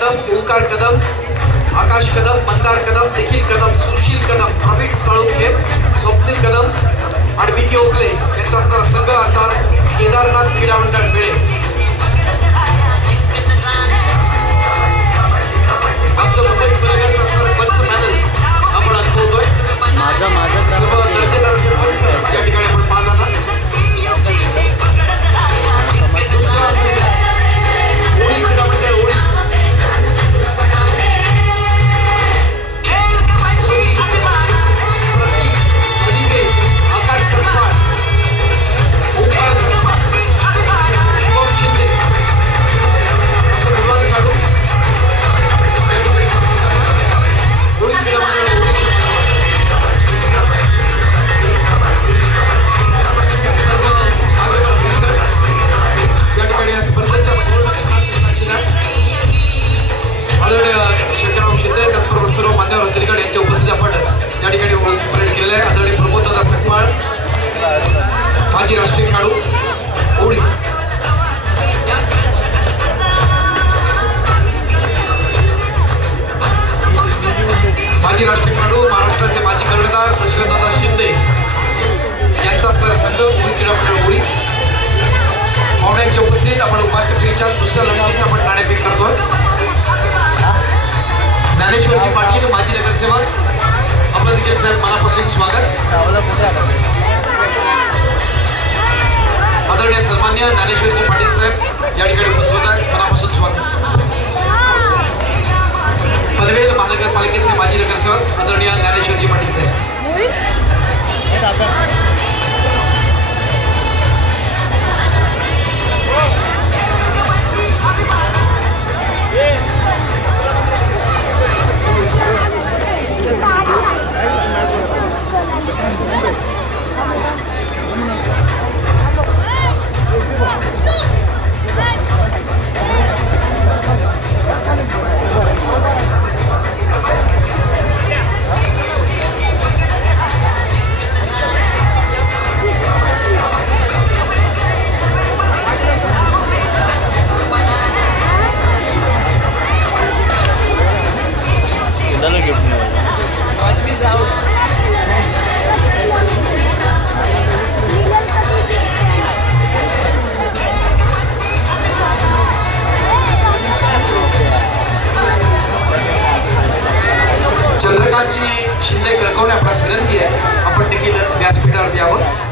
कदम, ओंकार कदम, आकाश कदम, मंदार कदम, निखिल कदम, सुशील कदम, प्रवीण साळुंखे, स्वप्नील कदम आणि विकी ओकले यांचा असणारा संघ अर्थात केदारनाथ क्रीडा मंडळ वेळे आमचं मुंबई परिवाराचं असणारं पंच पॅनल आपण अनुभवतोय. सर्व दर्जेदार सरपंच या ठिकाणी आपण पाहताना होळी क्रीडा मंडळ होळी आकाश संपाळ, ओंकार संपाळ, शुभम शिंदे असं मुलांनी काढून होळी क्रीडा मंडळ सर्व या ठिकाणी या स्पर्धेच्या साक्षीदार आदरणीय शंकरराव शिंदे त्याचबरोबर सर्व मान्यवर अधिकारी यांच्या उपस्थितीत आपण या ठिकाणी परेड केलेलं आहे. आदरणीय प्रमोददादा सकपाळ माजी राष्ट्रीय खेळाडू होळी माजी राष्ट्रीय खेळाडू महाराष्ट्राचे माजी कर्णधार दशरथदादा शिंदे यांचा असणारा संघ होळी क्रीडा मंडळ होळी पाहुण्यांच्या उपस्थितीत आपण उपांत्य फेरीच्या दुसऱ्या लढतीचा आपण नाणेफेक करतोय. ज्ञानेश्वरजी पाटील माजी नगरसेवक आपलं देखील साहेब मनापासून स्वागत. आदरणीय सन्मान्य ज्ञानेश्वरजी पाटील साहेब या ठिकाणी उपस्थित आहेत, मनापासून स्वागत. पनवेल महानगरपालिकेचे माजी नगरसेवक आदरणीय ज्ञानेश्वरजी पाटील साहेब. चंद्रकांतजी शिंदे कळकवणे आपल्यास विनंती आहे आपण देखील व्यासपीठावर यावं.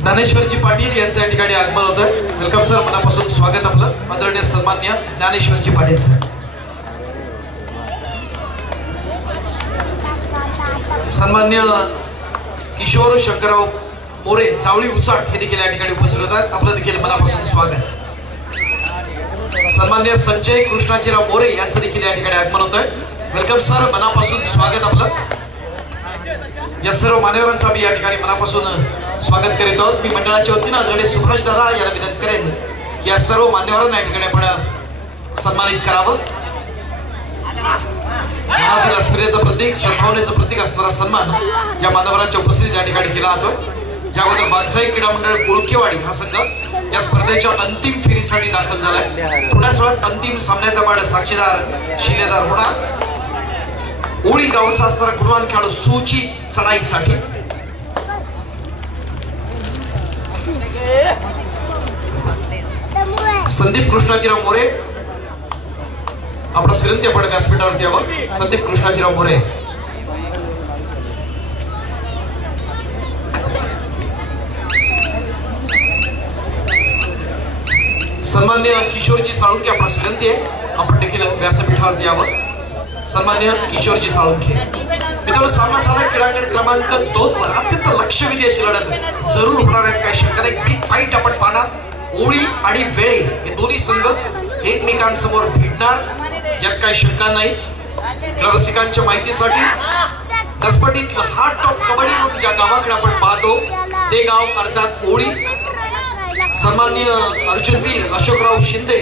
ज्ञानेश्वरजी पाटील यांचं या ठिकाणी आगमन होत आहे. वेलकम सर, मनापासून स्वागत आपलं. आदरणीय सन्मान्य ज्ञानेश्वरजी पाटील सर. सन्मान्य किशोर शंकरराव मोरे चावळी उचाट हे देखील या ठिकाणी उपस्थित होतात. आपलं देखील मनापासून स्वागत. सन्मान्य संजय कृष्णाजीराव मोरे यांचं देखील या ठिकाणी आगमन होत आहे. वेलकम सर, मनापासून स्वागत आपलं. या सर्व मान्यवरांचा मी या ठिकाणी मनापासून स्वागत करीत आहोत. मी मंडळाच्या वतीनं आदरणीय सुभाष दादा यांना विनंती करेन की या सर्व मान्यवरांना या ठिकाणी आपण सन्मानित करावं. मनातील अस्मितेचं प्रतीक, सद्भावनेचं प्रतीक असणारा सन्मान या मान्यवरांच्या उपस्थितीत या ठिकाणी केला जातोय. या अगोदर बादशाही क्रीडा मंडळ कुळकेवाडी हा संघ या स्पर्धेच्या अंतिम फेरीसाठी दाखल झालाय. थोड्याच वेळात अंतिम सामन्याचा बाळ साक्षीदार शिलेदार होणार. ओळी गावचा असणारा गुणवान खेळाडू सुचित चढाईसाठी संदीप कृष्णाजीराव मोरे आपला विनंती आपण व्यासपीठावरती यावं. संदीप कृष्णाजीराव मोरे. सन्मान्य किशोरजी साळुंखे आपला विनंती आहे आपण देखील व्यासपीठावरती यावं. सन्मान्य किशोरजी साळुंखे. मित्रांनो, सामना झाला क्रीडांगण क्रमांक 2 वर अत्यंत लक्षवेधी अशी लढत जरूर होणार आहेत. काही शंका नाही. बिग फाईट आपण पाहणार. ओळी आणि वेळे हे दोन्ही संघ एकमेकांसमोर भिडणार यात काही शंका नाही. रसिकांच्या माहितीसाठी दसपटीतलं हार्ट ऑफ कबड्डी म्हणून ज्या गावाकडे आपण पाहतो ते गाव अर्थात ओळी. सन्माननीय अर्जुनवीर अशोकराव शिंदे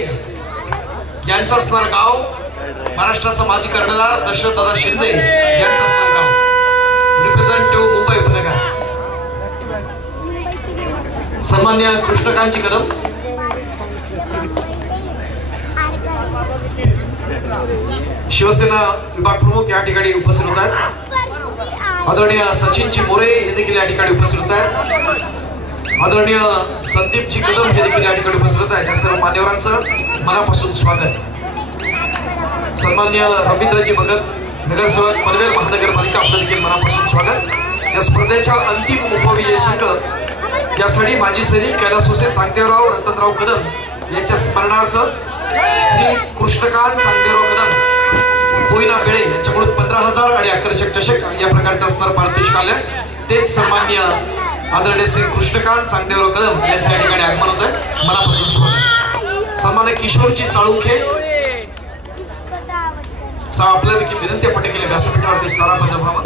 यांचं असणार गाव. महाराष्ट्राचा माजी कर्णधार दशरथदादा शिंदे यांचं असणार गाव. रिप्रेझेंटेटिव्ह मुंबई उपनगर. सन्मान्य कृष्णकांतजी कदम. शिवसेना विभाग प्रमुख या ठिकाणी उपस्थित होत आहेत. आदरणीय सचिनजी मोरे हे देखील या ठिकाणी उपस्थित होत आहेत. आदरणीय संदीपजी कदम हे देखील या ठिकाणी उपस्थित होत आहेत. या सर्व मान्यवरांचं मनापासून स्वागत. सन्मान्य रवींद्रजी भगत नगरसेवक पनवेल महानगरपालिका आपलं देखील मनापासून स्वागत. या स्पर्धेच्या अंतिम उपविजयी संघ यासाठी माजी सैनिक कैलास हुसेन चांगदेवराव रतनराव कदम यांच्या स्मरणार्थ श्री कृष्णकांत चांगदेवराव कदम होईना वेळे यांच्याकडून 15,000 आणि आकर्षक चषक या प्रकारचं असणार पारितोषिक आलंय. तेच सन्मान्य आदरणीय श्री कृष्णकांत चांगदेवराव कदम यांच्या या ठिकाणी आगमन होत आहे. मनापासून स्वागत. सन्मान्य किशोरजी साळुंखे आपल्याला देखील विनंती आपण केली व्यासपीठावरती स्थानापन्न व्हावं.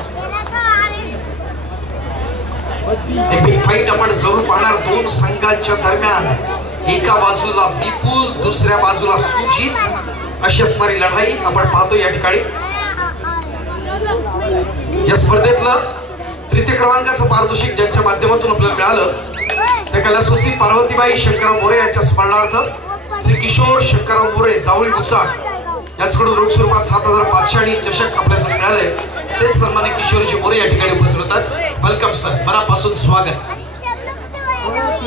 एक बिग फाईट आपण जरूर पाहणार. दोन संघांच्या दरम्यान एका बाजूला विपुल, दुसऱ्या बाजूला सुजित अशी असणारी लढाई आपण पाहतो या ठिकाणी. या स्पर्धेतलं तृतीय क्रमांकाचं पारितोषिक ज्यांच्या माध्यमातून आपल्याला मिळालं त्या कैलासवासी पार्वतीबाई शंकरराव मोरे यांच्या स्मरणार्थ श्री किशोर शंकरराव मोरे जावळी गुचाळ यांच्याकडून रोख स्वरूपात 7,500 आणि चषक आपल्यासाठी मिळाले. तेच सन्मान्य किशोरजी मोरे या ठिकाणी उपस्थित होतात. वेलकम सर, मनापासून स्वागत.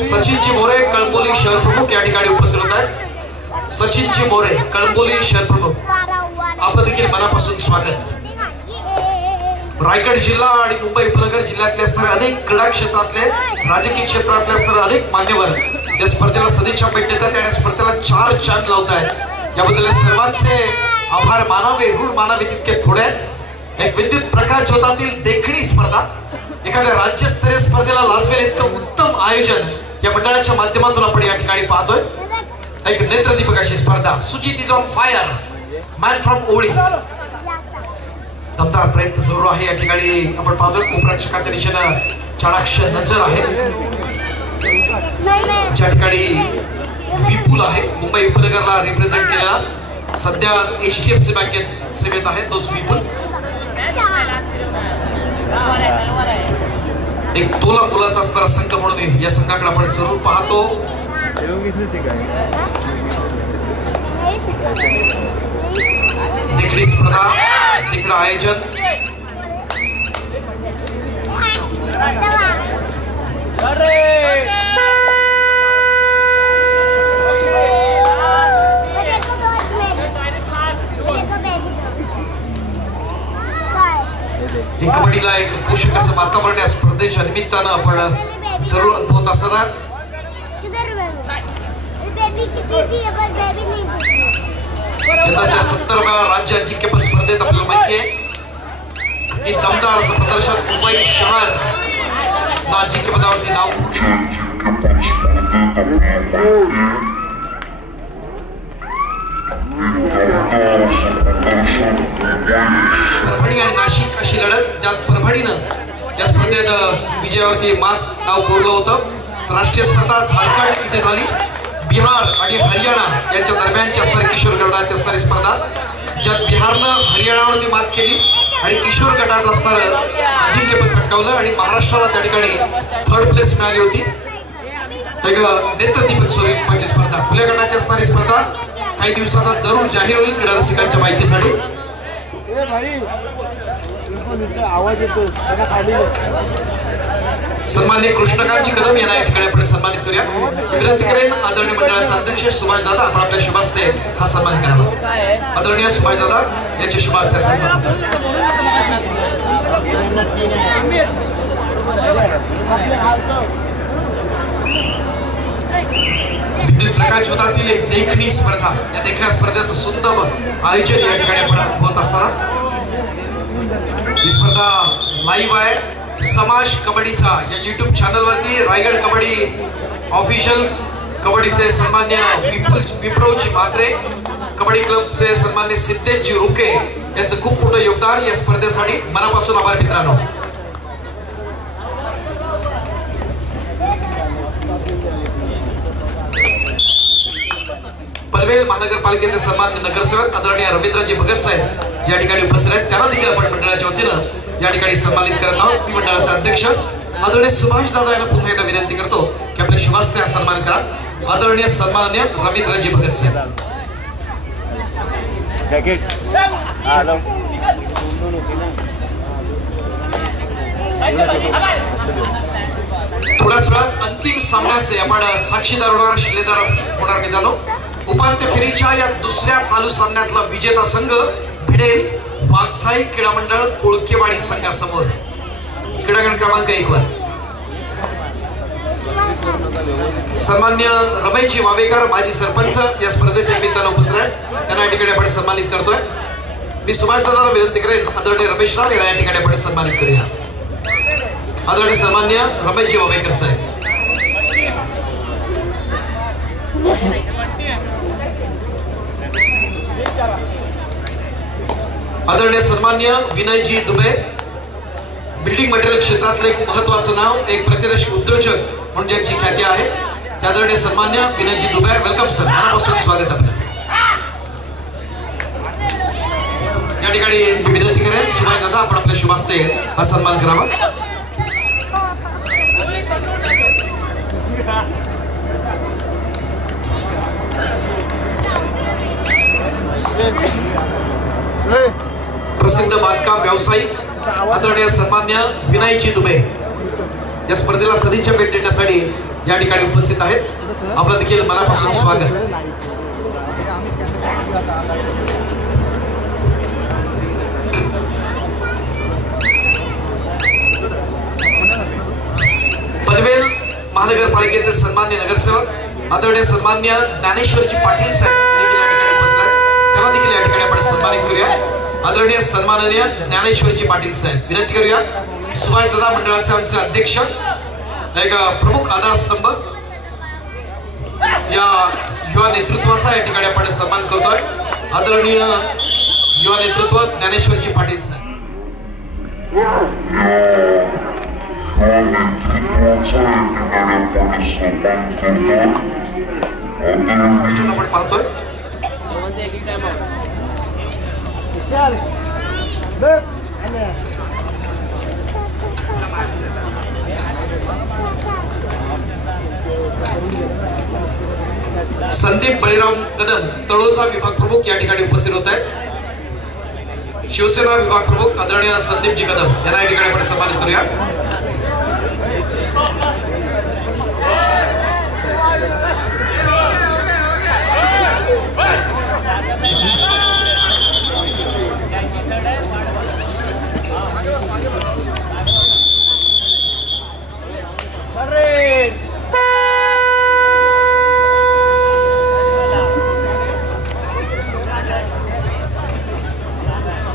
सचिनजी मोरे कळंबोली शहर प्रमुख या ठिकाणी उपस्थित होत आहेत. सचिनजी मोरे कळंबोली शहर प्रमुख आपलं देखील मनापासून स्वागत. रायगड जिल्हा आणि मुंबई उपनगर जिल्ह्यातले असणारे अनेक क्रीडा क्षेत्रातले, राजकीय क्षेत्रातले असणारे अनेक मान्यवर या स्पर्धेला सदिच्छा भेट देतात आणि स्पर्धेला 4 चांद लावत आहेत. याबद्दल सर्वांचे आभार मानावे, ऋण मानावे तितके थोडे. एक विद्युत प्रकाश ज्योतातील देखणी स्पर्धा, एखाद्या राज्यस्तरीय स्पर्धेला लाजवेल इतकं उत्तम आयोजन या मंडळाच्या माध्यमातून आपण या ठिकाणी पाहतोय. एक नेत्रदीपक अशी स्पर्धा. Sujit is on fire, man from ओळी. दमदार प्रयत्न सुरू आहे या ठिकाणी आपण पाहतोय. कोपरक्षकाच्या दिशेनं चाणाक्ष नजर आहे. ज्या ठिकाणी विपुल आहे मुंबई उपनगरला रिप्रेझेंट केलेला, सध्या HDFC बँकेत सेवेत आहे तोच विपुल. एक तोला मुलाचा असणारा संघ म्हणून या संघाकडे आपण जरूर पाहतो. देखणी स्पर्धा, देखणं आयोजन. कबड्डीला एक पोषक असं वातावरण या स्पर्धेच्या निमित्तानं आपण जरूर अनुभवत असताना यंदाच्या 70व्या राज्य अजिंक्यपद स्पर्धेत आपल्याला माहिती आहे की दमदार असं प्रदर्शन मुंबई शहर अजिंक्यपदावरती नाव. स्पर्धेत विजयावरती मात नाव कोरलं होतं. राष्ट्रीय स्पर्धा झारखंड इथे झाली. बिहार आणि हरियाणा यांच्या दरम्यानची असणारी किशोर गटाची असणारी स्पर्धा, ज्यात बिहारनं हरियाणावरती मात केली आणि किशोर गटाचं असणारं अजिंक्यपद पटकावलं आणि महाराष्ट्राला त्या ठिकाणी 3rd प्लेस मिळाली होती. नेत्रदीपक स्वरूपाची स्पर्धा, खुल्या गटाची असणारी स्पर्धा काही दिवसांना जरूर जाहीर होईल क्रीडा रसिकांच्या माहितीसाठी. सन्माननीय कृष्णकांतजी कदम यांना या ठिकाणी आपण सन्मानित करूया. विनंती करेन आदरणीय मंडळाचे अध्यक्ष सुभाष दादा आपण आपल्या शुभास्ते हा सन्मान करावा. आदरणीय सुभाष दादा यांच्या शुभास्ते सन्मान. विद्युत प्रकाश होतातील एक देखणी स्पर्धा, या देखण्या स्पर्धेचं सुंदर आयोजन या ठिकाणी आपण होत असताना ही स्पर्धा लाईव्ह आहे समाज कबड्डीचा या YouTube चॅनलवरती. रायगड कबड्डी ऑफिशियल कबड्डीचे सन्मान्य विप्रोजी म्हात्रे, कबड्डी क्लबचे सन्मान्य सिद्धेशजी रुके यांचं खूप मोठं योगदान या स्पर्धेसाठी. मनापासून आभार मित्रांनो. पनवेल महानगरपालिकेचे सन्मान्य नगरसेवक आदरणीय रवींद्रजी भगत साहेब या ठिकाणी उपस्थित आहेत. त्यांना देखील आपण मंडळाच्या वतीनं या ठिकाणी सन्मानित करत आहोत. मंडळाचे अध्यक्ष आदरणीय सुभाष दादा यांना पुन्हा एकदा विनंती करतो की आपल्या शुभास्ते हा सन्मान करा. आदरणीय सन्माननीय रवींद्रजी भगत साहेब. थोड्याच वेळात अंतिम सामन्याचे आपण साक्षीदार होणार, शिलेदार होणार. मित्रांनो, उपांत्य फेरीच्या या दुसऱ्या चालू सामन्यातला विजेता संघ भिडेल वाघसाई क्रीडा मंडळ कोळकेवाडी संघासमोर. क्रीडांगण क्रमांक 1 वर सन्मान्य रमेशजी वावेकर माजी सरपंच या स्पर्धेच्या निमित्तानं उपस्थित आहेत. त्यांना या ठिकाणी आपण सन्मानित करतोय. मी सुभाष दादाला विनंती करेन आदरणीय रमेशराव यांना या ठिकाणी आपण सन्मानित करूया. आदरणीय सन्मान्य रमेशजी वावेकर साहेब. आदरणीय सन्मान्य विनयजी दुबे, बिल्डिंग मटेरियल क्षेत्रातलं एक महत्वाचं नाव, एक प्रतिष्ठित उद्योजक म्हणून ज्यांची ख्याती आहे, त्या आदरणीय सन्मान्य विनयजी दुबे. वेलकम सर, मनापासून स्वागत आपलं. या ठिकाणी विनंती करेन सुभाष दादा आपण आपल्या शुभास्ते हा सन्मान करावा. प्रसिद्ध बांधकाम व्यावसायिक आदरणीय सन्मान्य विनयजी दुबे या स्पर्धेला सदिच्छा भेट देण्यासाठी या ठिकाणी उपस्थित आहेत. आपलं देखील मनापासून स्वागत. पनवेल महानगरपालिकेचे सन्मान्य नगरसेवक आदरणीय सन्मान्य ज्ञानेश्वरजी पाटील साहेब देखील या ठिकाणी उपस्थित आहेत. त्यांना देखील या ठिकाणी आपण सन्मानित करूया. आदरणीय सन्माननीय ज्ञानेश्वरजी पाटील साहेब. विनंती करूया सुभाष दादा मंडळाचे आमचे अध्यक्ष, एक प्रमुख आधारस्तंभ या युवा नेतृत्वाचा या ठिकाणी आपण सन्मान करतोय. आदरणीय युवा नेतृत्व ज्ञानेश्वरजी पाटील साहेब. आपण पाहतोय संदीप बळीराम कदम तळोजा विभाग प्रमुख या ठिकाणी उपस्थित होत आहेत. शिवसेना विभाग प्रमुख आदरणीय संदीपजी कदम यांना या ठिकाणी आपण सन्मानित करूया.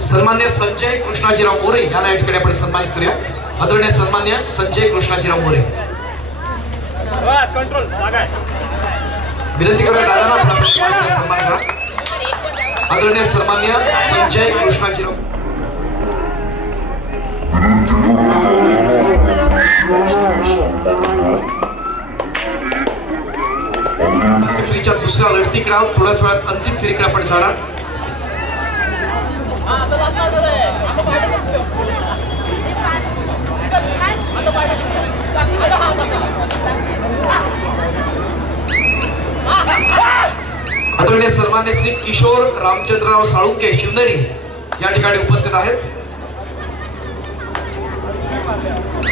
सन्मान्य संजय कृष्णाजीराव मोरे यांना या ठिकाणी आपण सन्मानित करूया. आदरणीय सन्मान्य संजय कृष्णाजीराव मोरे. विनंती करूया दादांना आपण सन्मान करा. आदरणीय सन्मान्य संजय कृष्णाजीराव. फेरीच्या दुसऱ्या लढतीकडे आहोत. थोड्याच वेळात अंतिम फेरीकडे आपण जाणार. आदरणीय सन्मान्य श्री किशोर रामचंद्रराव साळुंके शिवनेरी या ठिकाणी उपस्थित आहेत.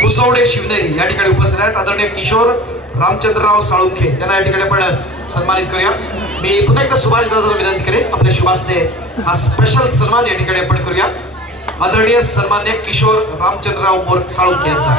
कुसवडे शिवनेरी या ठिकाणी उपस्थित आहेत. आदरणीय किशोर रामचंद्रराव साळुंखे त्यांना या ठिकाणी आपण सन्मानित करूया. मी पुन्हा एकदा सुभाष दादाला विनंती करेन आपल्या शुभास्ते हा स्पेशल सन्मान या ठिकाणी आपण करूया. आदरणीय सन्मान्य किशोर रामचंद्रराव साळुंखे यांचा.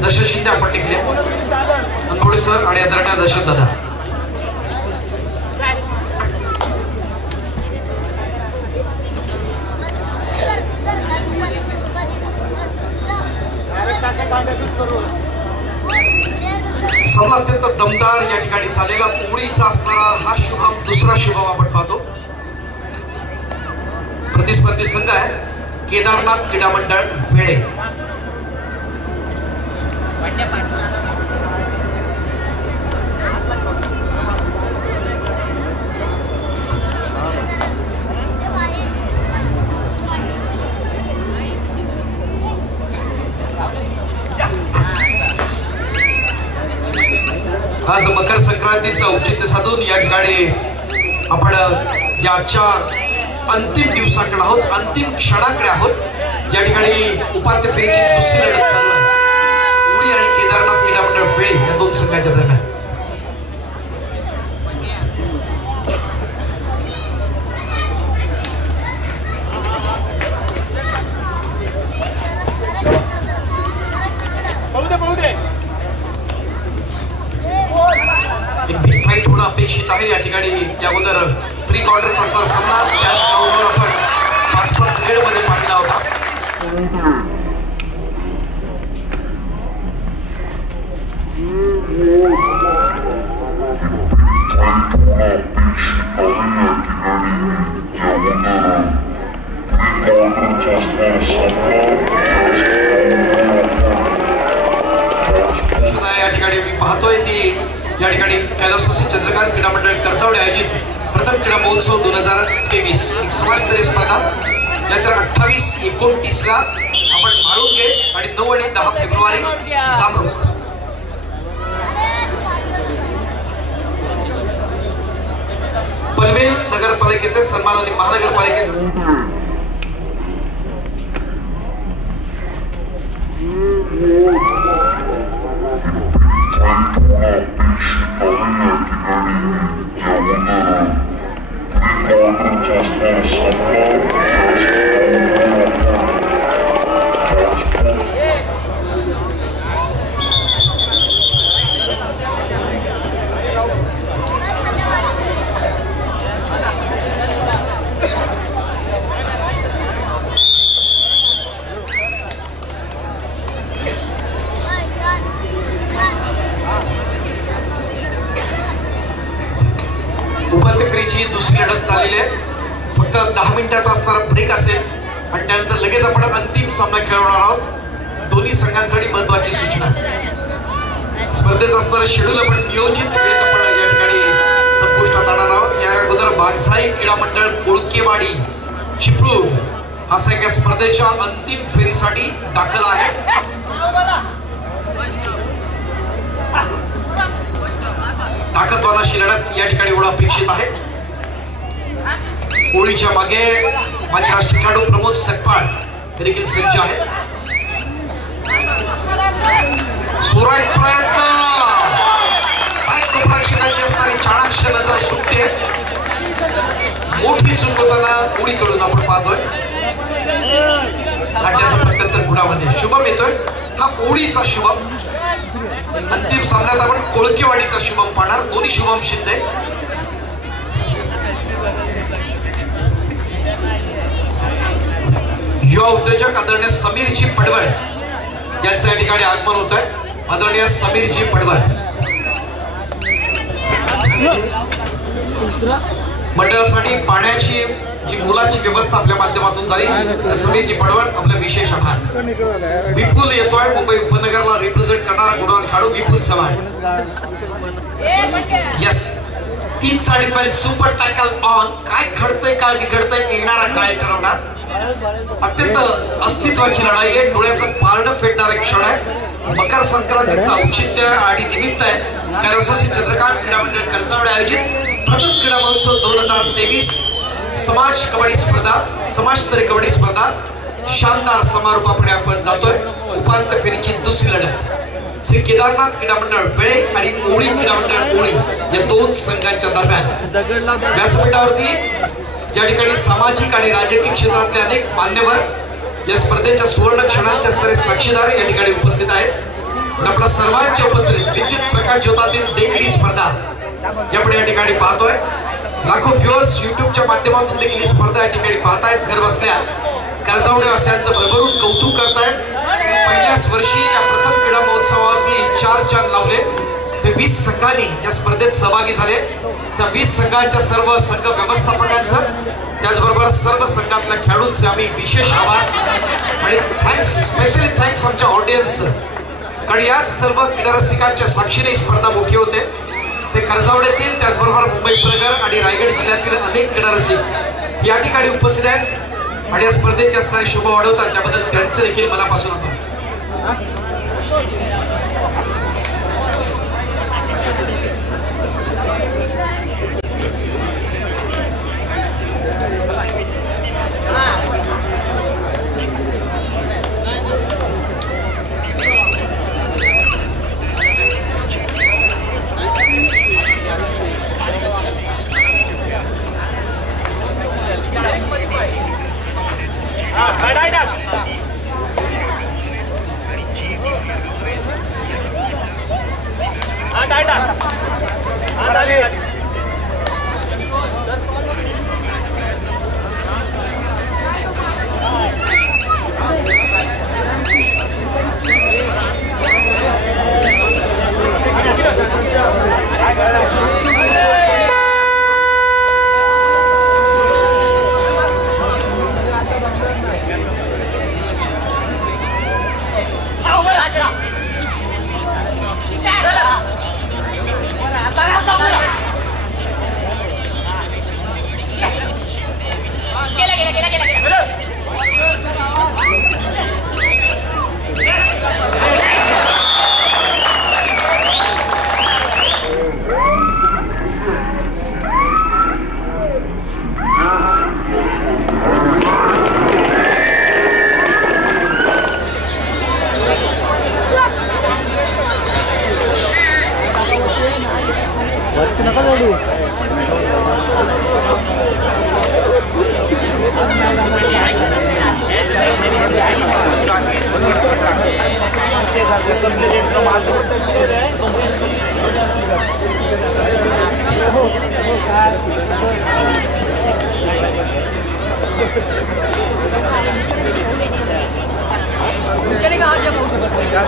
दर्शन शिंदे आपण निघले अंगोळे सर आणि आदरणीय दर्शन दादा. समजा अत्यंत दमदार या ठिकाणी झालेला उडीचा असणारा हा शुभम दुसरा शुभम आपण पाहतो. प्रतिस्पर्धी संघ आहे केदारनाथ क्रीडा मंडळ वेळे. आज मकर संक्रांतीचं औचित्य साधून या ठिकाणी आपण याच्या अंतिम दिवसाकडे आहोत, अंतिम क्षणाकडे आहोत. या ठिकाणी उपांत्य फेरीची दुसरी लढत चालू आहे उडी आणि केदारनाथ क्रीडा मंडळ वेळे या दोन संघांच्या दरम्यान. एक बिग फाईट होणं अपेक्षित आहे या ठिकाणी. त्या अगोदर प्री क्वार्टरचा असणारा सामना त्याच ग्राउंडवर आपण 5-5 रेड मध्ये पाहिला होता. या ठिकाणी मी पाहतोय ती या ठिकाणी कैलासवासी चंद्रकांत क्रीडा मंडळ करचावडे आयोजित प्रथम क्रीडा महोत्सव 2023 एक समाजस्तरीय स्पर्धा. त्यानंतर 28-29 ला आपण म्हाळुंगे आणि 9 आणि 10 फेब्रुवारी जामरुख. पनवेल नगरपालिकेचे सन्मान आणि महानगरपालिकेचे फेरीची दुसरी लढत चाललेली आहे. फक्त 10 मिनिटाचा असणारा ब्रेक असेल आणि त्यानंतर लगेच आपण अंतिम सामना खेळवणार आहोत. दोन्ही संघांसाठी महत्वाची सूचना. स्पर्धेचं असणारं शेड्यूल आपण नियोजित वेळेत आपण या ठिकाणी संपुष्टात आणणार आहोत. या अगोदर बागसाई क्रीडा मंडळ कोळकेवाडी चिपळूण हा संघ या स्पर्धेच्या अंतिम फेरीसाठी दाखल आहे. ताकदवान अशी लढत या ठिकाणी होणं अपेक्षित आहे. होळीच्या मागे माजी राष्ट्रीय खेळाडू प्रमोद सकपाळ हे देखील सज्ज आहे. सुरेख प्रयत्न साहित्य प्रेक्षकांची असणारी चाणाक्ष नजर सुटते. मोठी चूक होताना उडीकडून आपण पाहतोय आणि त्याचा प्रत्युत्तर गुणामध्ये शुभम येतोय. हा ओळीचा शुभम. अंतिम सामन्यात आपण कोळकेवाडीचा शुभम पाहणार. दोन्ही शुभम शिंदे. युवा उद्योजक आदरणीय समीरजी पडवळ यांचं या ठिकाणी आगमन होत आहे. आदरणीय समीरजी पडवळ मंडळासाठी पाण्याची जी मुलाची व्यवस्था आपल्या माध्यमातून झाली. समीरजी पडवळ आपला विशेष आभार. विपुल येतोय मुंबई उपनगरला रिप्रेझेंट करणारा गुणवान खेळाडू Vipul Chavan. Yes 3:35 super tackle on. काय घडतंय काय बिघडतंय येणारा काय ठरवणार. अत्यंत अस्तित्वाची लढाई आहे. डोळ्याचं पारडं फेडणारे क्षण आहे. मकर संक्रांतीचं औचित्य आणि निमित्त आहे. कैलासवासी चंद्रकांत क्रीडा मंडळ कर्जावडे आयोजित प्रथम क्रीडा महोत्सव 2023 समाज कबड्डी स्पर्धा समाजस्तरीय कबड्डी स्पर्धा शानदार समारोपापुढे आपण जातोय. उपांत्य फेरीची दुसरी लढत श्री केदारनाथ क्रीडा मंडळ वेळे आणि ओळी क्रीडा मंडळ ओळी या दोन संघांच्या दरम्यान. व्यासपीठावरती या ठिकाणी सामाजिक आणि राजकीय क्षेत्रातले अनेक मान्यवर या स्पर्धेच्या सुवर्ण क्षणांचे असणारे साक्षीदार या ठिकाणी उपस्थित आहेत. आपल्या सर्वांच्या उपस्थित विद्युत प्रकाश ज्योतातील देखील स्पर्धा यापुढे या ठिकाणी पाहतोय. लाखो व्ह्युअर्स युट्यूबच्या माध्यमातून देखील ही स्पर्धा या ठिकाणी पाहतायत. घर बसल्या कर्जावडे वासियांचं भरभरून कौतुक करतायत. पहिल्याच वर्षी या प्रथम क्रीडा महोत्सवावरती 4 चांद लावले. ते 20 संघांनी या स्पर्धेत सहभागी झाले. त्या 20 संघांच्या सर्व संघ व्यवस्थापकांचं त्याचबरोबर सर्व संघातल्या खेळाडूंचे आम्ही विशेष आभार आणि थँक्स स्पेशली थँक्स आमच्या ऑडियन्स. कारण याच सर्व क्रीडा रसिकांच्या साक्षीने स्पर्धा मोठी होते. ते कर्जावडेतील त्याचबरोबर मुंबई उपनगर आणि रायगड जिल्ह्यातील अनेक क्रीडा रसिक या ठिकाणी उपस्थित आहेत आणि या स्पर्धेची असणारी शोभा वाढवतात. त्याबद्दल त्यांचे देखील मनापासून आभार.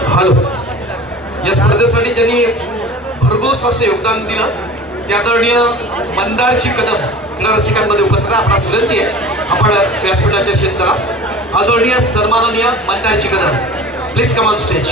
हॅलो, या स्पर्धेसाठी ज्यांनी भरघोस असं योगदान दिलं आदरणीय मंदारची कदम क्रीडा रसिकांमध्ये उपस्थित आहे. आपणास विनंती आहे आपण व्यासपीठाच्या शेत चला. आदरणीय सन्माननीय मंदारची Kadam, please come on stage.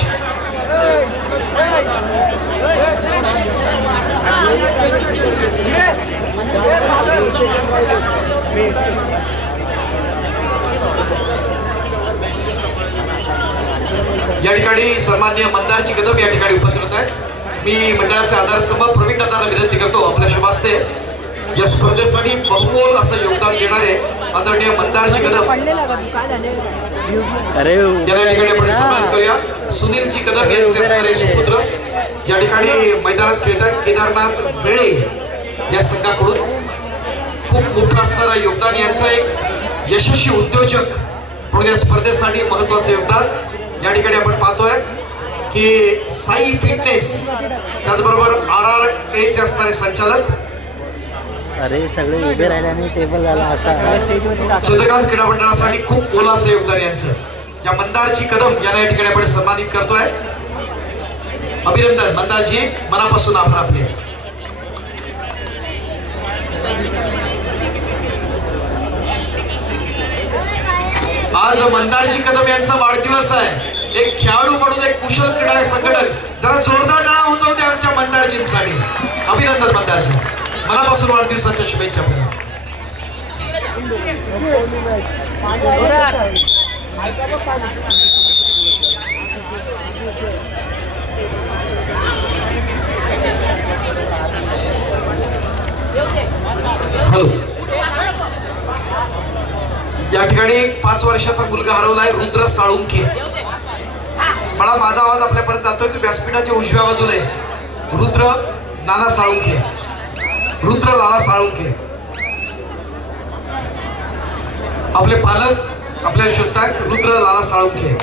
या ठिकाणी सन्माननीय मंदारची कदम या ठिकाणी उपस्थित आहेत. मी मंडळाचे आधारस्तंभ प्रवीण दादांना विनंती करतो आपल्या शुभ हस्ते या स्पर्धेसाठी बहुमोल असं योगदान देणारे आदरणीय मंदारची कदम या ठिकाणी आपण सन्मानित करूया. सुनीलजी कदम यांचे असणारे सुपुत्र या ठिकाणी मैदानात खेळतात. केदारनाथ वेळे या संघाकडून खूप मोठं असणारं योगदान, यांचं एक यशस्वी उद्योजक म्हणून या स्पर्धेसाठी महत्वाचं योगदान या ठिकाणी आपण पाहतोय की साई फिटनेस, त्याचबरोबर RRA चे असणारे संचालक सगळे उभे राहिले आणि टेबल झाला आता चंद्रकांत क्रीडा मंडळासाठी खूप मोलाचं योगदान यांचं. या मंदारजी कदम यांना या ठिकाणी आपण सन्मानित करतोय. अभिनंदन मंदारजी, मनापासून आभार आपले. आज मंदारजी कदम यांचा वाढदिवस आहे. एक खेळाडू म्हणून एक कुशल क्रीडा संघटक, जरा जोरदार टाळ्या होऊन जाऊ द्या आमच्या मंदारजींसाठी. अभिनंदन मंदारजी, मनापासून वाढदिवसाच्या शुभेच्छा. हॅलो, या ठिकाणी 5 वर्षाचा मुलगा हरवलाय, रुद्र साळुंखे. मला माझा आवाज आपल्यापर्यंत जातोय. तो व्यासपीठाच्या उजव्या बाजूला आहे. रुद्र नाना साळुंखे, रुद्र लाला साळुंखे. आपले पालक आपल्याला शोधतात. रुद्र लाला साळुंखे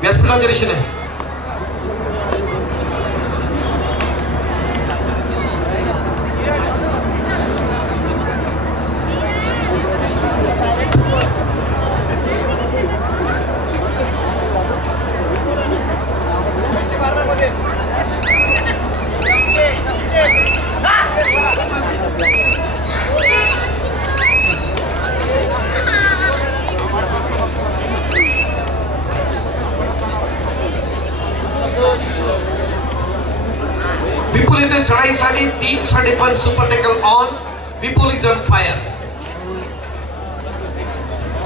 व्यासपीठाच्या दिशेने. विपुल येथे चढाईसाठी 3चा defence super tackle on. Vipul is on fire.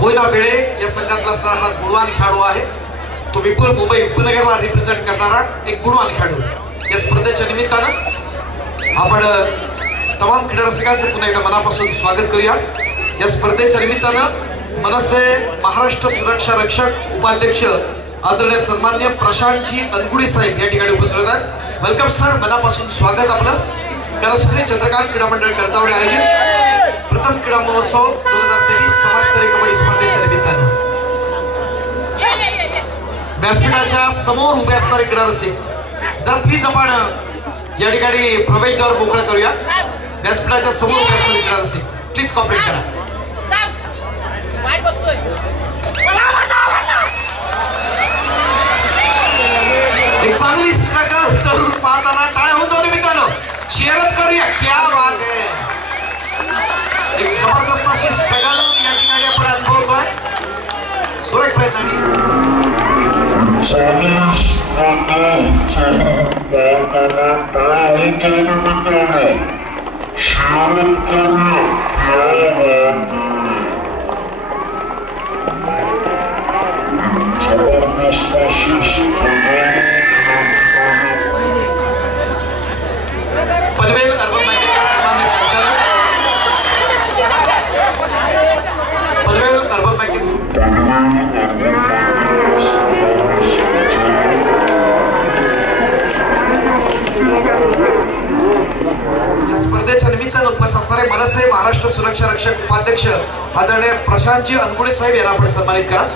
Koyna बेळे या संघातला असणारा हा गुणवान खेळाडू आहे. तो विपुल मुंबई उपनगरला रिप्रेझेंट करणारा एक गुणवान खेळाडू. या स्पर्धेच्या निमित्तानं आपण तमाम क्रीडा रसिकांचं पुन्हा एकदा मनापासून स्वागत करूया. या स्पर्धेच्या निमित्तानं मनसे महाराष्ट्र सुरक्षा रक्षक उपाध्यक्ष आदरणीय सन्मान्य प्रशांतजी अनगुडे साहेब या ठिकाणी उपस्थित आहेत. वेलकम सर, मनापासून स्वागत आपलं. करसुसे चंद्रकांत क्रीडा मंडळ कर्जावडे आयोजित प्रथम क्रीडा महोत्सव 2023 समाजस्तरीय कबड्डी स्पर्धेच्या निमित्तानं व्यासपीठाच्या समोर उभे असणारे क्रीडा रसिक, जर प्लीज आपण या ठिकाणी प्रवेशद्वार मोकळं करूया. व्यासपीठाच्या समोर उभे असणारे क्रीडा रसिक प्लीज कॉपरेट करा. एक चांगली स्ट्रगल जरूर पाहताना टाळ्या होऊन जाऊ मित्रांनो. शेअर करूया. क्या बात आहे. एक जबरदस्त अशी स्ट्रगल या ठिकाणी आपण अनुभवतोय. सुरेख प्रयत्नांनी पनवेल अर्बन बँकेचे सन्माननीय संचालक, पनवेल अर्बन बँकेचे या स्पर्धेच्या निमित्तानं उपस्थित असणारे मनसे महाराष्ट्र सुरक्षा रक्षक उपाध्यक्ष आदरणीय प्रशांतजी अनगुडे साहेब यांना आपण सन्मानित करा.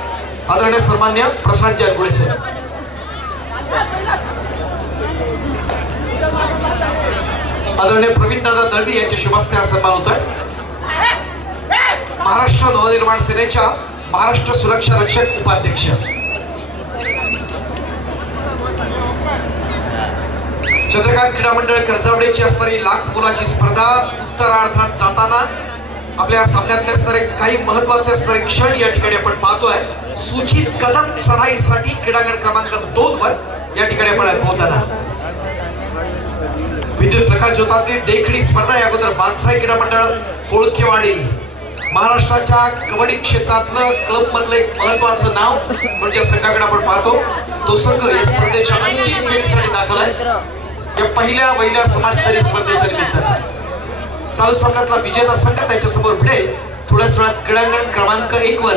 आदरणीय सन्मान्य प्रशांतजी अनगुडे साहेब. आदरणीय प्रवीण दादा दळवी यांच्या शुभ हस्ते हा सन्मान होतोय. महाराष्ट्र नवनिर्माण सेनेच्या महाराष्ट्र सुरक्षा रक्षक उपाध्यक्ष चंद्रकांत क्रीडा मंडळ कर्जावडेची असणारी लाख मुलाची स्पर्धा उत्तरार्धात जाताना आपल्या सामन्यातले असणारे काही महत्वाचे असणारे क्षण या ठिकाणी आपण पाहतोय. सूचित कदम चढाईसाठी क्रीडांगण क्रमांक 2 वर या ठिकाणी आपण पोहोचताना विद्युत प्रकाश ज्योतातली देखणी स्पर्धा. या अगोदर मानसाई क्रीडा मंडळ कोळखेवाडी महाराष्ट्राच्या कबड्डी क्षेत्रातलं क्लब मधलं एक महत्वाचं नाव म्हणजे संघाकडे आपण पाहतो. तो संघ या स्पर्धेच्या अंतिम फेरीसाठी दाखल आहे. या पहिल्या समाजस्तरीय स्पर्धेच्या निमित्तानं चालू सामन्यातला विजेता संघ त्याच्यासमोर भिडेल थोड्याच वेळात क्रीडांगण क्रमांक 1 वर.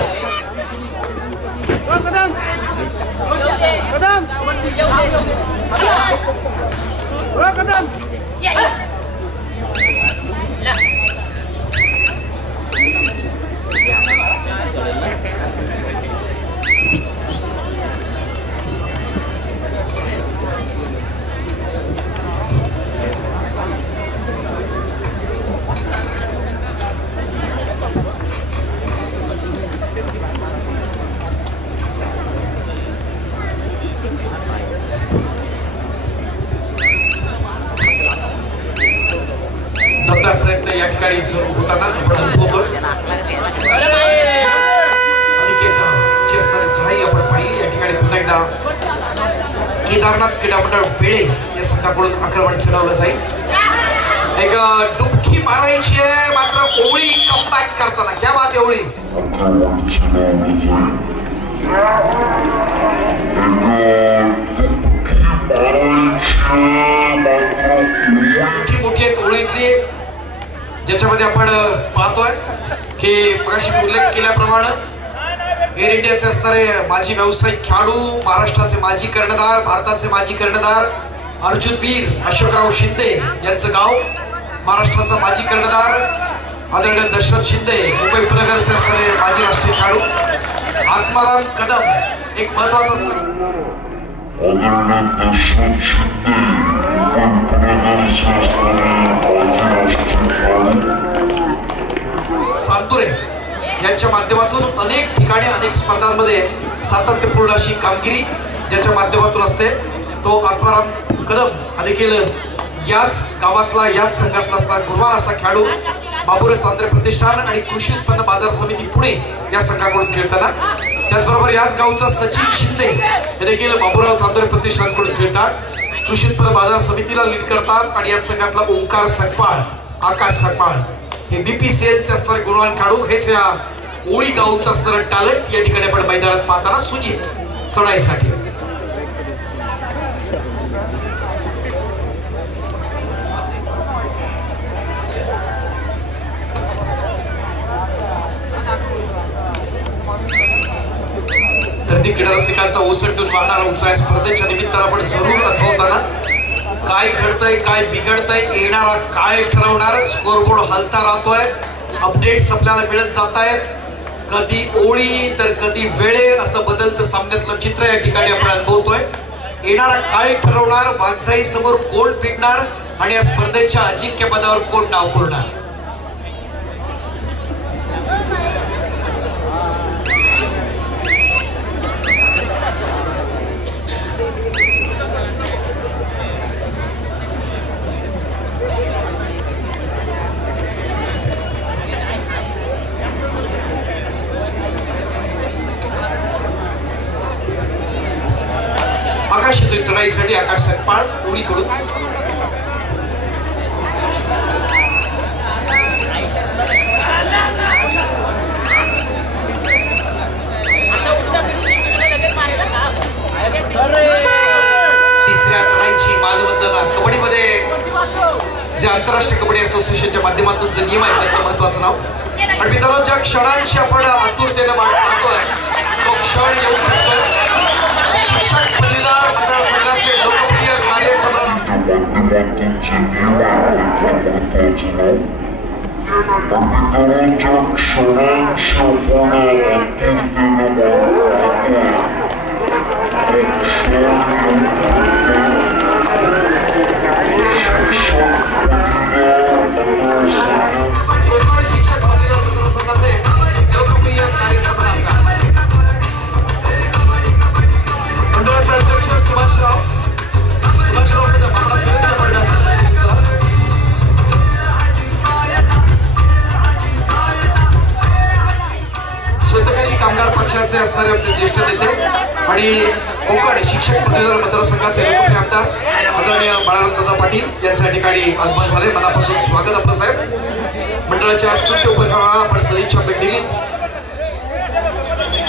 प्रयत्न या ठिकाणी होताना आपण अनुभवतोय. चढाई आपण पाहिली या ठिकाणी पुन्हा एकदा केदारनाथ क्रीडा मंडळ वेळे या संघाकडून आक्रमण चढवलं जाईल. एक डुबकी मारायची आहे मात्र ओळी कमबॅक करताना क्या बात ओळी मोठी आहेत ओळीतली ज्याच्यामध्ये आपण पाहतोय की मगाशी उल्लेख केल्याप्रमाणे एअर इंडियाचे असणारे माजी व्यावसायिक खेळाडू, महाराष्ट्राचे माजी कर्णधार, भारताचे माजी कर्णधार अर्जुनवीर अशोकराव शिंदे यांचं गाव, महाराष्ट्राचा माजी कर्णधार आदरणीय दशरथ शिंदे, मुंबई उपनगरचे असणारे माजी राष्ट्रीय खेळाडू आत्माराम कदम एक महत्वाचा असणार सांतुरे यांच्या माध्यमातून अनेक ठिकाणी अनेक स्पर्धांमध्ये सातत्यपूर्ण अशी कामगिरी ज्याच्या माध्यमातून असते तो आत्माराम कदम हा देखील याच गावातला याच संघातला असणारा गुणवान असा खेळाडू बाबुराव चांद्रे प्रतिष्ठान आणि कृषी उत्पन्न बाजार समिती पुणे या संघाकडून खेळताना. त्याचबरोबर याच गावचा सचिन शिंदे हे देखील बाबुराव चांद्रे प्रतिष्ठानकडून खेळतात. कृषी उत्पन्न बाजार समितीला लीड करतात आणि याच संघातला ओंकार सकपाळ, आकाश सकपाळ हे बीपीसीएलचे असणारे गुणवान खेळाडू हेच या ओळी गावचं असणारं टॅलेंट या ठिकाणी आपण मैदानात पाहताना सुजित चढाईसाठी. धरती क्रीडा रसिकांचा ओसंडून वाहणारा उत्साह स्पर्धेच्या निमित्तानं आपण जरूर अनुभवताना काय घडतंय काय बिघडतंय येणारा काय ठरवणार. स्कोरबोर्ड हलता राहतोय, अपडेट्स आपल्याला मिळत जात आहेत. कधी ओळी तर कधी वेळे असं बदलतं सामन्यातलं चित्र या ठिकाणी आपण अनुभवतोय. येणारा काय ठरवणार, वाघजाई समोर कोण भिडणार आणि या स्पर्धेच्या अजिंक्यपदावर कोण नाव कोरणार. आकाश येतोय चढाईसाठी, आकाश सकपाळ ओळीकडून. तिसऱ्या चढाईची मालवंदना कबड्डीमध्ये जे आंतरराष्ट्रीय कबड्डी असोसिएशनच्या माध्यमातून जे नियम आहे त्याचं महत्वाचं नाव. आणि मित्रांनो ज्या क्षणांशी आपण आतुरतेनं पाहतोय तो क्षण येऊ शकतो. शिक्षक पदवीधर मतदारसंघाचे लोकप्रिय कार्यसम्राट शिक्षक पदवीधर मतदारसंघाचे लोकप्रिय कार्यसम्राट मंडळाचे अध्यक्ष सुभाषराव तालुक्याचे असणारे आमचे ज्येष्ठ नेते आणि कोकण शिक्षक पदवीधर मतदारसंघाचे लोकप्रिय आमदार आदरणीय बाळारामदादा पाटील यांच्या ठिकाणी आगमन झाले. मनापासून स्वागत आपलं साहेब. मंडळाच्या स्तुत्य उपक्रमाला आपण सदिच्छा भेट दिली.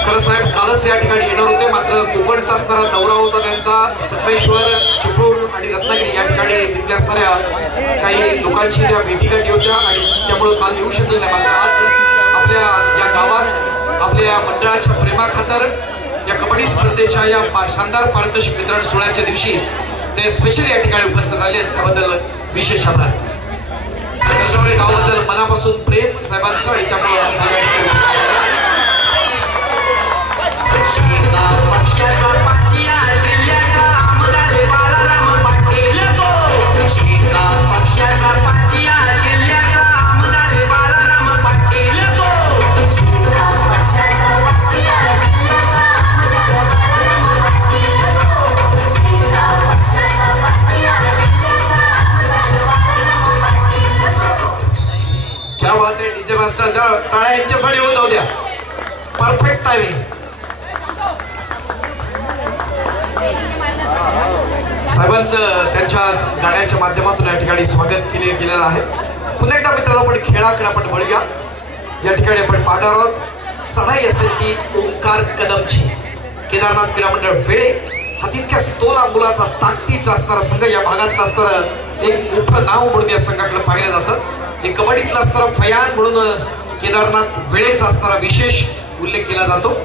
खरं साहेब कालच या ठिकाणी येणार होते, मात्र कोकणचा असणारा दौरा होता त्यांचा. संगमेश्वर, चिपळूण आणि रत्नागिरी या ठिकाणी तिथल्या असणाऱ्या काही लोकांची त्या भेटीगाठी होत्या आणि त्यामुळे काल येऊ शकले नाही. मात्र आज आपल्या या गावात आपल्या या मंडळाच्या प्रेमाखातर या कबड्डी स्पर्धेच्या या शानदार पारितोषिक वितरण सोहळ्याच्या दिवशी ते स्पेशली या ठिकाणी उपस्थित राहिले. त्याबद्दल विशेष आभार. गावाबद्दल मनापासून प्रेम साहेबांचं आणि त्यामुळे पक्षाचा पाचिया जिल्ह्याचा आमदार बाळाराम पाटील तो. शेका पक्षाचा पाचिया जिल्ह्याचा आमदार बाळाराम पाटील तो. शेका पक्षाचा पाचिया जिल्ह्याचा आमदार बाळाराम पाटील तो. शेका पक्षाचा पाचिया जिल्ह्याचा आमदार बाळाराम पाटील तो. क्या बात आहे. डीजे मास्टर जरा टाळ्या यांच्यासाठी होत जाऊ द्या. Perfect timing. साहेबांचं त्यांच्या गाण्याच्या माध्यमातून या ठिकाणी स्वागत केलेलं आहे. पुन्हा एकदा मित्रांनो आपण खेळाकडे आपण वळूया. या ठिकाणी आपण पाहणार आहोत चढाई असेल ती ओंकार कदमची. केदारनाथ क्रीडा मंडळ वेळे हा तितक्याच तोला मुलाचा ताकदीचा असणारा संघ. या भागात असणारं एक मोठं नाव म्हणून या संघाकडे पाहिलं जातं. एक कबड्डीतला असणारा फयान म्हणून केदारनाथ वेळेचा असणारा विशेष उल्लेख केला जातो.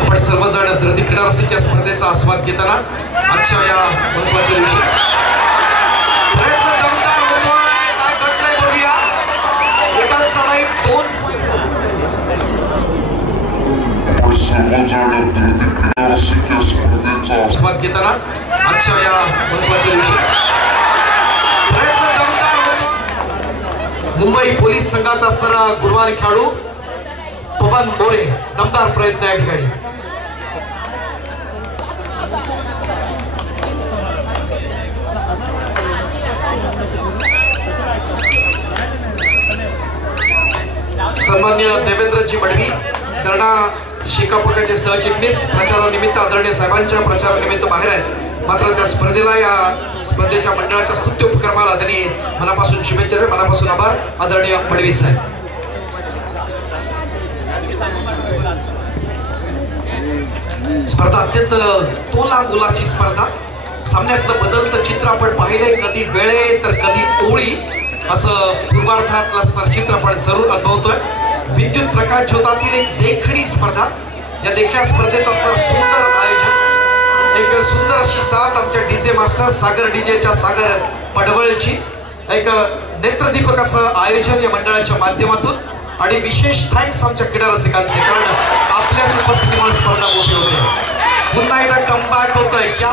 आपण सर्वजण धृती क्रीडा रसिक या स्पर्धेचा आस्वाद घेताना आजच्या या महत्वाच्या दिवशी प्रयत्न दमदार होतोय. काय घडलंय बघूया. एका चढाईत दोन आस्वाद घेताना आजच्या या महत्वाच्या दिवशी प्रयत्न दमदार होतो. मुंबई पोलीस संघाचा असणारा गुणवान खेळाडू पवन मोरे दमदार प्रयत्न या ठिकाणी. सन्मान्य देवेंद्रजी मडवी दर्णा शिकापकाचे सहचिटणीस प्रचारानिमित्त आदरणीय साहेबांच्या प्रचारानिमित्त बाहेर आहेत. मात्र त्या स्पर्धेला या स्पर्धेच्या मंडळाच्या स्तुत्य उपक्रमाला त्यांनी मनापासून शुभेच्छा द्या. मनापासून आभार आदरणीय मडवी साहेब. स्पर्धा अत्यंत तोला मुलाची स्पर्धा. सामन्यातलं बदलतं चित्र आपण पाहिलंय. कधी वेळे तर कधी ओळी असं पूर्वार्थातलं असणारं चित्र आपण जरूर अनुभवतोय. विद्युत प्रकाश ज्योतातील एक देखणी स्पर्धा. या देखण्या स्पर्धेचं असणारं सुंदर आयोजन. एक सुंदर अशी साथ आमच्या डीजे मास्टर सागर डीजेच्या सागर पडवळची. एक नेत्रदीपक असं आयोजन या मंडळाच्या माध्यमातून. आणि विशेष थँक्स आमच्या क्रीडा रसिकांचे, कारण आपल्याच उपस्थितीमुळे स्पर्धा मोठी होते. पुन्हा एकदा कमबॅक होतोय. क्या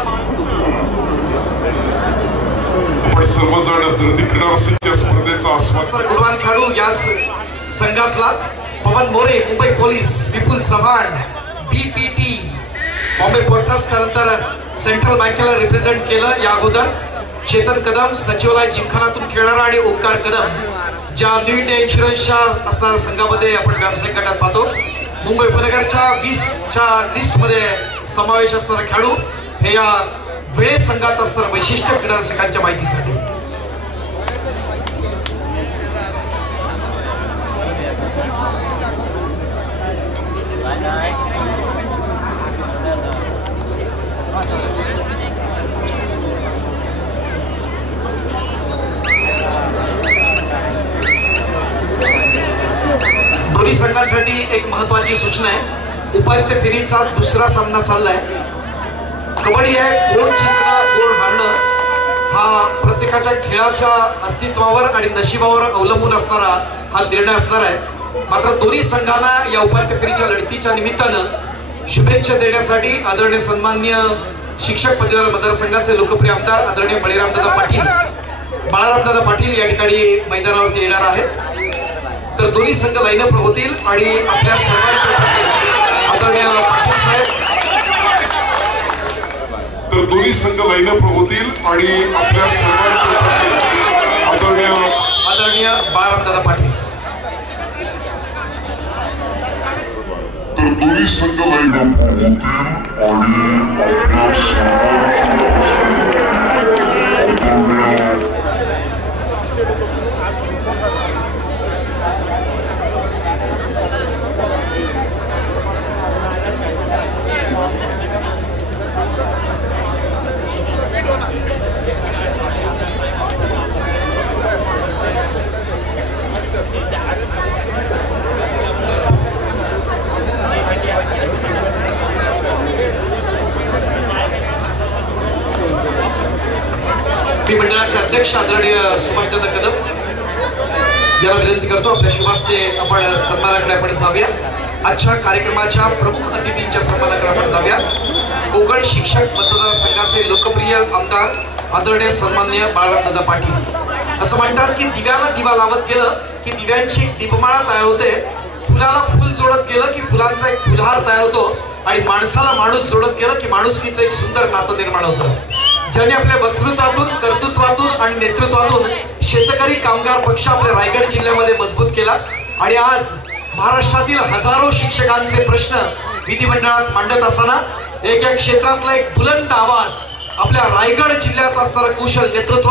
सर्वजण धृती क्रीडा रसिक या स्पर्धेचा आस्वाद. गुणवान खेळाडू याच संघातला पवन मोरे मुंबई पोलीस, विपुल चव्हाण बीपीटी बॉम्बे पोर्टर्स, त्यानंतर सेंट्रल बँकेला रिप्रेझेंट केलं या अगोदर. चेतन कदम सचिवालय जिमखानातून खेळणारा आणि ओंकार कदम ज्या न्यू इंडिया इन्शुरन्सच्या असणाऱ्या संघामध्ये आपण व्यावसायिक गटात पाहतो. मुंबई उपनगरच्या 20च्या लिस्टमध्ये समावेश असणारा खेळाडू हे या वेळे संघाचं असणारं वैशिष्ट्य क्रीडा रसिकांच्या माहितीसाठी. दोन्ही संघांसाठी एक महत्वाची सूचना आहे. उपांत्य फेरीचा दुसरा सामना चाललाय. कबड्डी आहे, कोण जिंकणं कोण हारणं हा प्रत्येकाच्या खेळाच्या अस्तित्वावर आणि नशिबावर अवलंबून असणारा हा निर्णय असणार आहे. मात्र दोन्ही संघांना या उपांत्य फेरीच्या लढतीच्या निमित्तानं शुभेच्छा देण्यासाठी आदरणीय सन्मान्य शिक्षक पदवीधर मतदारसंघाचे लोकप्रिय आमदार आदरणीय बाळारामदादा पाटील या ठिकाणी मैदानावरती येणार आहेत. तर दोन्ही संघ लाईनअप होतील आणि आपल्या सर्वांच्या आदरणीय पाटील साहेब तर दोन्ही संघ लाईनअप होतील आणि आपल्या सर्वांच्या आदरणीय आदरणीय बाळारामदादा पाटील. तर दोन्ही संघ लाईन अप होतील मंडळाचे अध्यक्ष आदरणीय सुभाषचंद्र कदम यांना विनंती करतो आपल्या शुभास्ते आपण सन्मानाकडे आपण जाऊया. आजच्या कार्यक्रमाच्या प्रमुख अतिथींच्या सन्मानाकडे आपण जाऊया. कोकण शिक्षक मतदारसंघाचे लोकप्रिय आमदार आदरणीय सन्माननीय बाळारामदादा पाटील. असं म्हणतात की दिव्याला दिवा लावत गेलं की दिव्यांची दीपमाळा तयार होते, फुलाला फुल जोडत गेलं की फुलांचा एक फुलहार तयार होतो आणि माणसाला माणूस जोडत गेलं की माणुसकीचं एक सुंदर नातं निर्माण होतं. ज्यांनी आपल्या वक्तृत्वातून, कर्तृत्वातून आणि नेतृत्वातून शेतकरी कामगार पक्ष आपल्या रायगड जिल्ह्यामध्ये मजबूत केला आणि आज महाराष्ट्रातील हजारो शिक्षकांचे प्रश्न विधिमंडळात मांडत असताना एक क्षेत्रातला एक बुलंद आवाज आपल्या रायगड जिल्ह्याचा असणारं कुशल नेतृत्व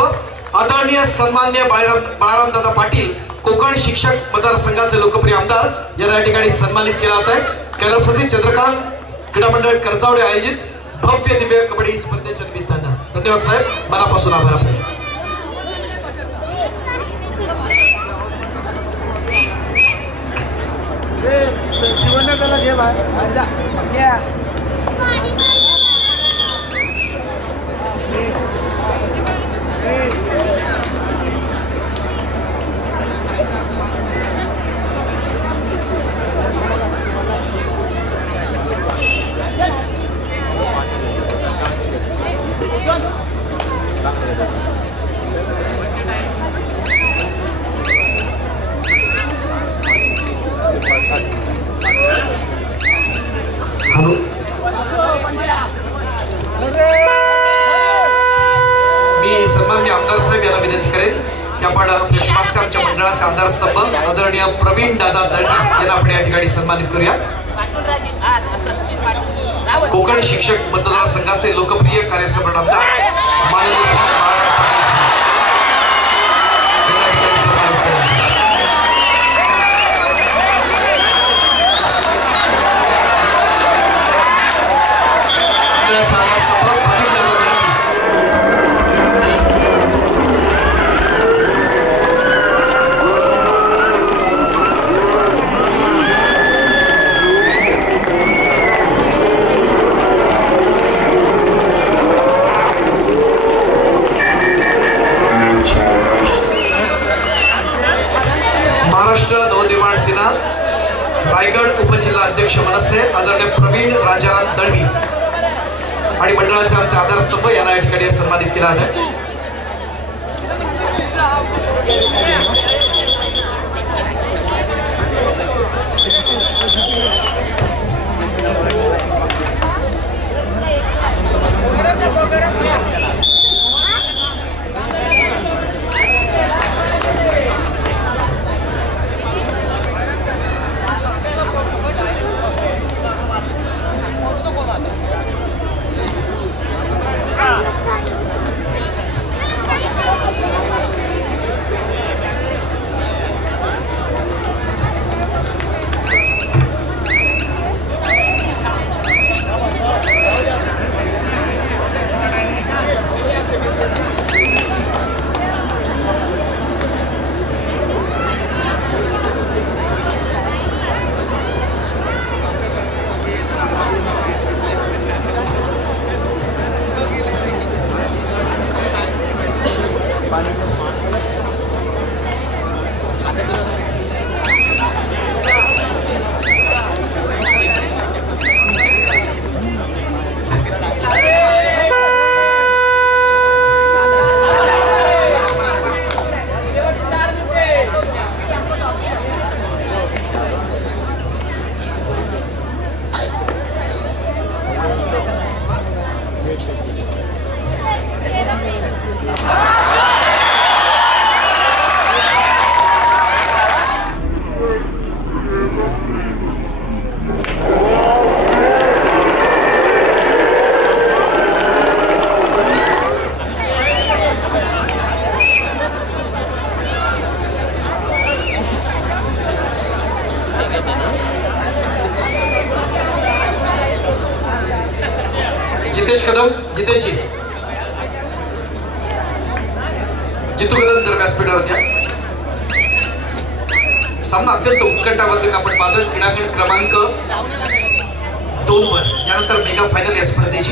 आदरणीय सन्माननीय बाळारामदादा पाटील कोकण शिक्षक मतदारसंघाचे लोकप्रिय आमदार यांना या ठिकाणी सन्मानित केला जात आहे. कैलासवासी चंद्रकांत क्रीडा मंडळ करजावडे आयोजित भव्य दिव्य कबड्डी स्पर्धेच्या निमित्तानं धन्यवाद साहेब, मनापासून आभार आपले. मी सन्माननीय आमदार साहेब यांना विनंती करेन की आपण आपल्या शुभास्ते आमच्या मंडळाचे आमदार स्तंभ आदरणीय प्रवीण दादा दळवी यांना आपण या ठिकाणी सन्मानित करूया. कोकण शिक्षक मतदारसंघाचे लोकप्रिय कार्यसम्राट आमदार माननीय श्री बाळाराम पाटील यांना या ठिकाणी सन्मानित करूया. महाराष्ट्र नवनिर्माण सेना रायगड उपजिल्हा अध्यक्ष मनसे आदरणीय प्रवीण राजाराम दळवी आणि मंडळाचे आमचे आधारस्तंभ यांना या ठिकाणी सन्मानित केला आहे. जितेशजी जितू कदम जर व्यासपीठावर द्या. सामना अत्यंत उत्कंठावर्धक आपण पाहतोय. क्रीडांगण क्रमांक 2 वर यानंतर मेगा फायनल या स्पर्धेची